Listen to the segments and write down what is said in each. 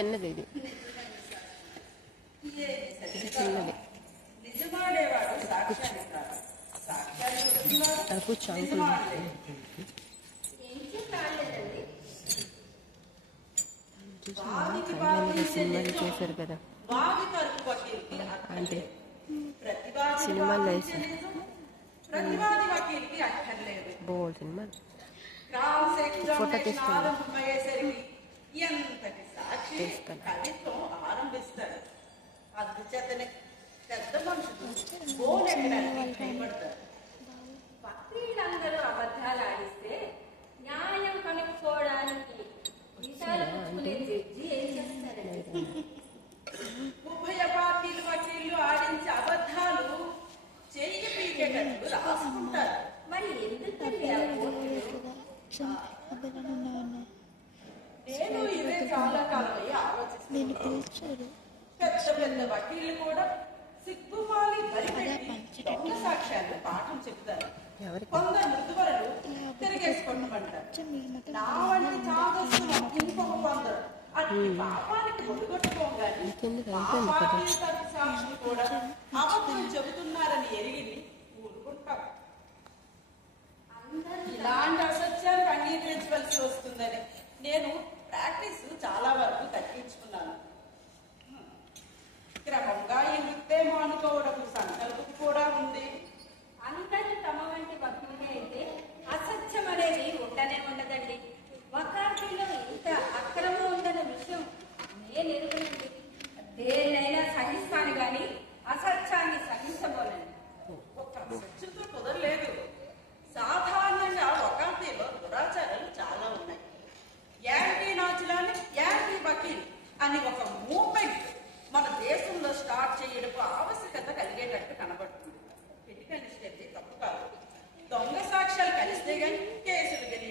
చిన్నది, ఇది చిన్నది. అది కూర్చో సినిమాలు చేశారు కదా అంటే సినిమాల్లో వేసారు బోల్ సినిమా ఫోటో తీసుకున్నాను. అందుచేతనే పెద్ద మనుషులు వకీలందరూ అబద్ధాలు ఆడిస్తే న్యాయం కనుక్కోవడానికి జడ్జి ఏం చేస్తారండి? ఉభయ పార్టీలు వకీళ్లు ఆడించే అబద్ధాలు చెయ్యి పీకేటట్టు రాసుకుంటారు. మరి ఎందుకండి నేను ఇదే చాలా కాలమయ్యి ఆలోచిస్తున్నాను. పెద్ద పెద్ద వకీళ్లు కూడా సిగ్గుమాలి భరిపెట్టి దొంగ సాక్ష్యాలు పాఠం చెప్తారు. కొందరు మృదువరులు తిరిగేసుకుంటామంటారు. నా వంటి చాదస్తు ఇంకొక కొందరు అట్టి పాపానికి ఒడిగొట్టుకోగానే సాక్షులు కూడా అబద్ధం చెబుతున్నారని ఎరిగి ఊరుకుంటారు. ఇలాంటి అసత్యానికి అంగీకరించవలసి వస్తుందని నేను ప్రాక్టీస్ చాలా వరకు తగ్గించుకున్నాను. క్రమంగా ఈ వృత్తే మానుకోవడం సంకల్పం కూడా ఉంది. అందరూ తమ వంటి వకీలే అయితే అసత్యం అనేది ఉండనే ఉండదండి. వకాల్తీలో ఇంత అక్రమం ఉందన్న విషయం నేను ఎరుగునండి. దేన్నైనా సహిస్తాను గాని అసత్యాన్ని సహించబోనండి. ఒక్క అసత్యంతో కుదరలేదు. సాధారణంగా వకాల్తీలో దురాచారాలు చాలా ఉన్నాయి. యాంటీ నాచులాని యాంటీ వకీల్ అని ఒక మూవ్మెంట్ మన దేశంలో స్టార్ట్ చేయడం ఆవశ్యకత కలిగేటట్టు కనబడుతుంది. క్రిటికల్ స్టెప్ తప్పు కాదు. దొంగ సాక్ష్యాలు కలిస్తే గాని కేసులు గని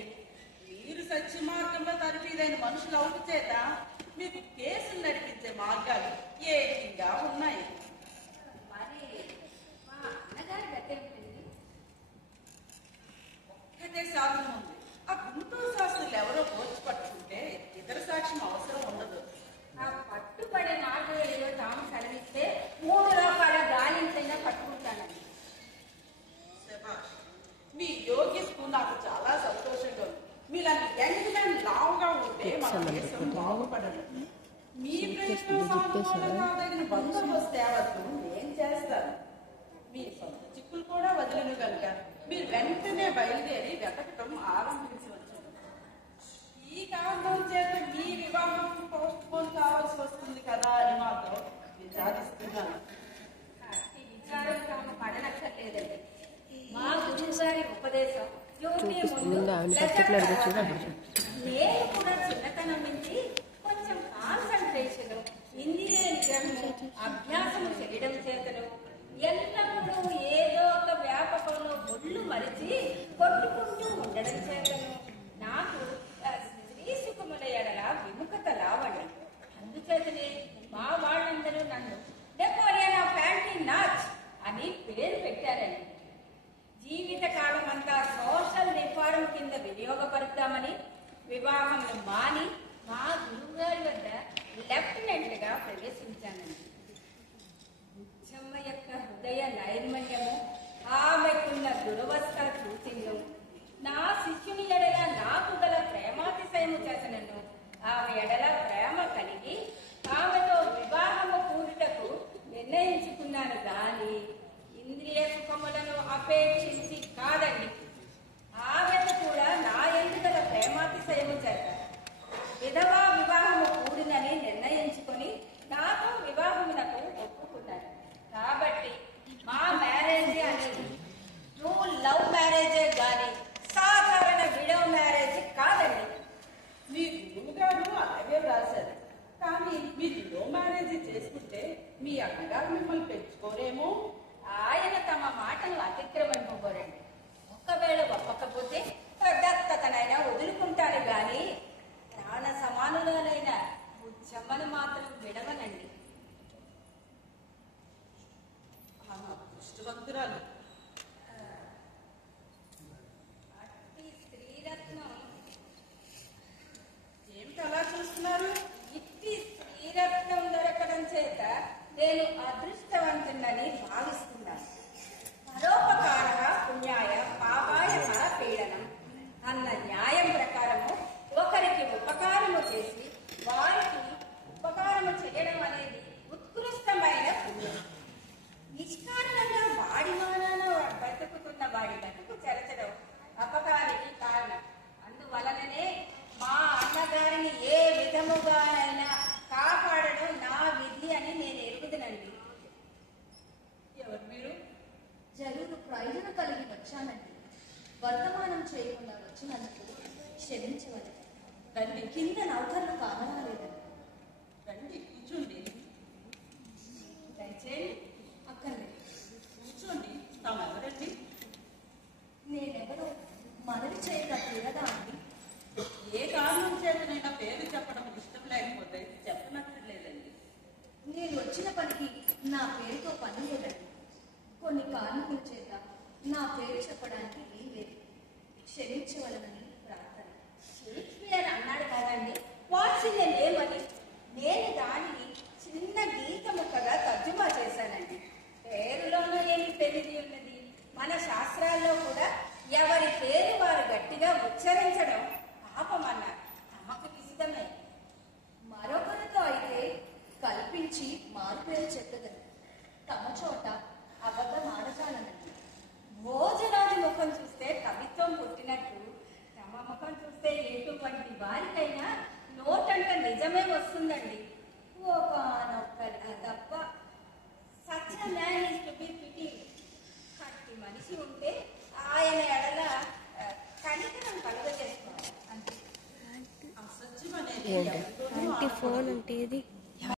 మీరు సత్య మార్గంలో తరఫీదైన మనుషులు అవుట చేత మీకు కేసులు నడిపించే మార్గాలు ఏకంగా ఉన్నాయి. ఒక్కటే సాధనం ఉంది. ఆ గుంటూరు శాస్త్రులు ఎవరో పోల్చి పట్టుకుంటే ఇతర సాక్ష్యం అవసరం ఉండదు. ఆ పట్టుబడే నాలుగు ఏదో తాము సెలవిస్తే 3 రూపాయల గాలించైనా పట్టుకుంటానండి. మీ యోగిస్తూ నాకు చాలా సంతోషంగా ఉంది. మీలాంటి యంగ్ మ్యాన్ లావుగా ఉంటే మన దేశం బాగుపడదు. మీ ప్రయత్నం కాదగిన బందోబస్తు తేవద్దు నేను చేస్తాను. మీ సొంత చిక్కులు కూడా వదిలిను కనుక మీరు వెంటనే బయలుదేరి వెతకటం ఆరంభించవచ్చు. ఈ కారణం చేత మీ వివాహం పోస్ట్ పోన్ కావాల్సి వస్తుంది కదా అని మాత్రం విచారిస్తున్నాను. ఈ విచారం తాము పడనక్కర్లేదండి. మా గురువు గారి ఉపదేశం నేను కూడా చిన్నతనం నుంచి కొంచెం కాన్సన్ట్రేషన్ ఇంద్రియ నిగ్రహం అభ్యాసం చేయడం చేతను ఎల్లప్పుడూ ఏదో ఒక వ్యాపకంలో ఒళ్ళు మరిచి కొట్టుకుంటూ ఉండడం చేతను నాకు స్త్రీ సుఖముల ఎడల విముఖత లావండి. అందుచేతనే మా వాళ్ళందరూ నన్ను నెపోలియన్ ఆఫ్ యాంటీ నాచ్ అని పేరు పెట్టారండి. జీవిత కాలం అంతా సోషల్ రిఫార్మ్ కింద వినియోగపరుద్దామని వివాహంను మాని మా గురువుగారి వద్ద లెఫ్టినెంట్ గా ప్రవేశించానండి. బుచ్చమ్మ యొక్క హృదయ నైర్మల్యము, ఆమెకున్న దురవస్థ చూసిండు నా శిష్యుని ఎడల నాకు గల ప్రేమాతిశయము చేతనను ఆమె ఎడల ప్రేమ కలిగి ఆమెతో వివాహము కూడుటకు నిర్ణయించుకున్నాను గాని ఇంద్రియ సుఖములను అపేక్షించి కాదండి. ఆమెకు కూడా నా ఎందుగల ప్రేమాతిశయము చేత విధవా వివాహము కూడినని నిర్ణయించుకొని నాతో వివాహమునకు ఒప్పుకున్నాను. కాబట్టి మా మ్యారేజ్ అనేది ట్రూ లవ్ మ్యారేజే గాని సాధారణ విడవ మ్యారేజ్ కాదండి. మీ గురువు గారు అలాగే రాశారు. కానీ మీరు లవ్ మ్యారేజ్ చేసుకుంటే మీ అన్నగారు మిమ్మల్ని పెంచుకోరేమో. ఆయన తమ మాటలు అతిక్రమింపబోరండి. ఒకవేళ ఒప్పకపోతే దత్తతనైనా వదులుకుంటారు గాని ప్రాణ సమానులైన బుచ్చమ్మను మాత్రం విడవనండి. దృష్టవంతురాలు అట్టి స్త్రీరత్నం ఏమిటి అలా చూస్తున్నారు? ఇట్టి కలిగి వచ్చానండి. వర్తమానం చేయకుండా వచ్చినందుకు క్షమించవలెను. రండి, కింద నౌకర్లు కానరాలేదండి. రండి కూర్చోండి. దయచేయండి. అక్కర్లేదు. కూర్చోండి. తామెవరండి? నేనెవరో మనవి చేయక తీరదా అండి? ఏ కారణం చేతనైనా పేరు చెప్పడం ఇష్టం లేకపోతే చెప్పనక్కర్లేదండి. నేను వచ్చిన పనికి నా పేరుతో పని లేదండి. కొన్ని కారణముల చేత నా పేరు చెప్పడానికి వీల్లేదు. క్షమించవలనని ప్రార్థన. షేక్స్పియర్ అన్నాడు కదండి, వాట్స్ ఇన్ ఎ నేమ్ అని. నేను దానిని చిన్న గీత ముక్కగా తర్జుమా చేశానండి. పేరులోనూ ఏమి పెరిగి ఉన్నది. మన శాస్త్రాల్లో కూడా ఎవరి పేరు వారు గట్టిగా ఉచ్చరించడం పాపమన్నారు. తమకు ఇష్టమే. మరొకరితో అయితే కల్పించి మారుపేరు చెప్పగలరు. తమ చోట అబద్ధం ఆడజాలనండి. భోజరాజు ముఖం చూస్తే కవిత్వం పుట్టినట్టు తమ ముఖం చూస్తే ఎటువంటి వారికైనా నోటంట నిజమే వస్తుందండి. ఒక్కనొక్కరికి తప్ప such a man is to be pity. అట్టి మనిషి ఉంటే ఆయన ఎడల కనికరం కలుగజేసుకోవాలి అంతే. అసత్యం అనేది ఏంటి ఆంటీ ఫోన్ అంటే ఇది